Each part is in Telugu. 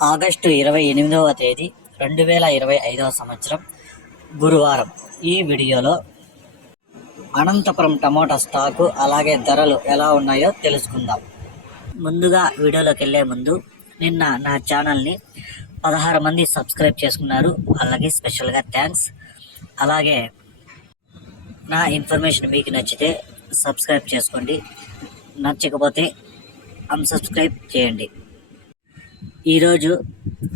ఆగస్టు 28వ తేదీ 2025 సంవత్సరం గురువారం. ఈ వీడియోలో అనంతపురం టమోటా స్టాకు అలాగే ధరలు ఎలా ఉన్నాయో తెలుసుకుందాం. ముందుగా వీడియోలోకి వెళ్ళే ముందు నిన్న నా ఛానల్ని 16 మంది సబ్స్క్రైబ్ చేసుకున్నారు. అలాగే స్పెషల్గా థ్యాంక్స్. అలాగే నా ఇన్ఫర్మేషన్ మీకు నచ్చితే సబ్స్క్రైబ్ చేసుకోండి, నచ్చకపోతే అన్సబ్స్క్రైబ్ చేయండి. ఈరోజు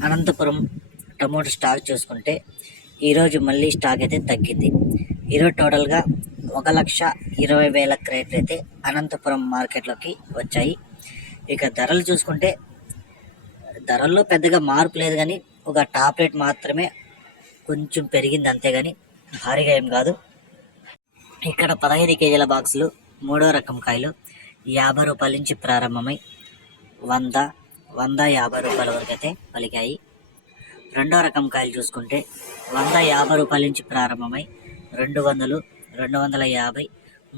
అనంతపురం టమోటా స్టాక్ చూసుకుంటే ఈరోజు మళ్ళీ స్టాక్ అయితే తగ్గింది. ఈరోజు టోటల్గా 1,20,000 క్రేట్లు అయితే అనంతపురం మార్కెట్లోకి వచ్చాయి. ఇక ధరలు చూసుకుంటే ధరల్లో పెద్దగా మార్పు లేదు, కానీ ఒక టాప్ రేట్ మాత్రమే కొంచెం పెరిగింది, అంతేగాని భారీగా ఏం కాదు. ఇక్కడ 15 కేజీల బాక్సులు 3వ రకం కాయలు 50 రూపాయల నుంచి ప్రారంభమై 100-150 రూపాయల వరకు అయితే పలికాయి. 2వ రకం కాయలు చూసుకుంటే 150 రూపాయల నుంచి ప్రారంభమై 200-250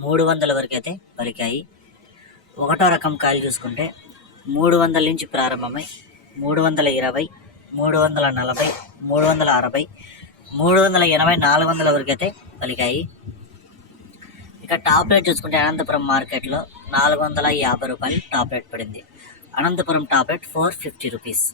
300 వరకు అయితే పలికాయి. 1వ రకం కాయలు చూసుకుంటే 300 నుంచి ప్రారంభమై 320, 340, 360, 380, 400 వరకు అయితే పలికాయి. ఇక టాప్ రేట్ చూసుకుంటే అనంతపురం మార్కెట్లో 450 రూపాయలు టాప్ రేట్ పడింది. Anantapuram top rate 450 rupees.